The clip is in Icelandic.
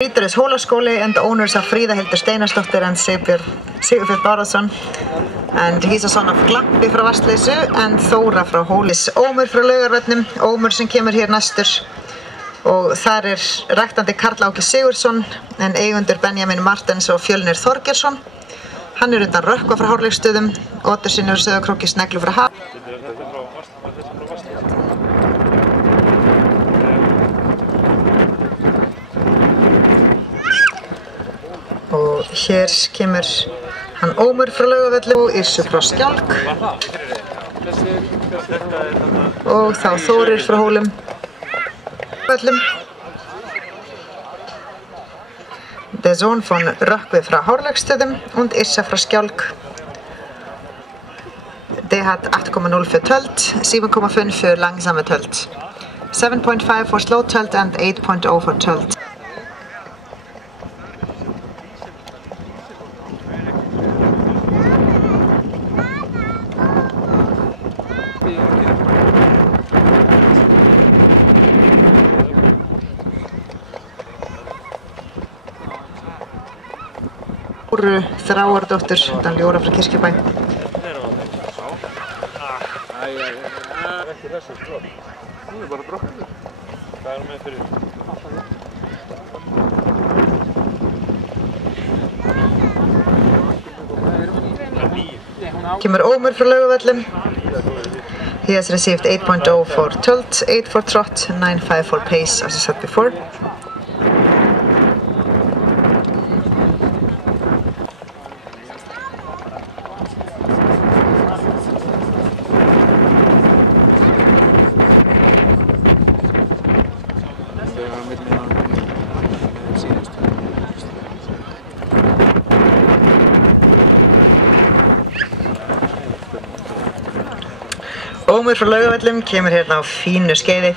Reader is Hólaskóli, and the owners are Fríða Hildur Steinarsdóttir and Sigurbjörn Bárðarson. And he's a son of Glampi frá Vatnsleysu and Þóra frá Hólis. Ómur frá Laugarvöllum, Ómur sem kemur hér næstur. Og þar ræktandi Karl Áki Sigurðsson en eigundur Benjamin Martens og Fjölnir Þorgeirsson. Hann undan Rökkva frá Hárleiksstöðum, Otur Sinur Sauðárkróki Sneglu frá Haf. Og hér kemur hann Ómur frá Laugavöllum og Yrsu frá Skjálk. Og þá Þórir frá Hólum. Der Sohn von Rökkvi frá Hárleiksstöðum und Yrsa frá Skjálk. Der hat 8,0 für Tölt, 7,5 für langsame Tölt. 7.5 for slow Tölt and 8.0 for Tölt. Ljóru Þráardóttur, utan Ljóra frá Kirkjubæ. Kemur Ómur frá Laugavöllum. He has received 8.0 for Tölt, 8 for Trot, 9.5 for Pace, as I said before. Ómur frá Laugavöllum kemur hérna á fínu skeiði.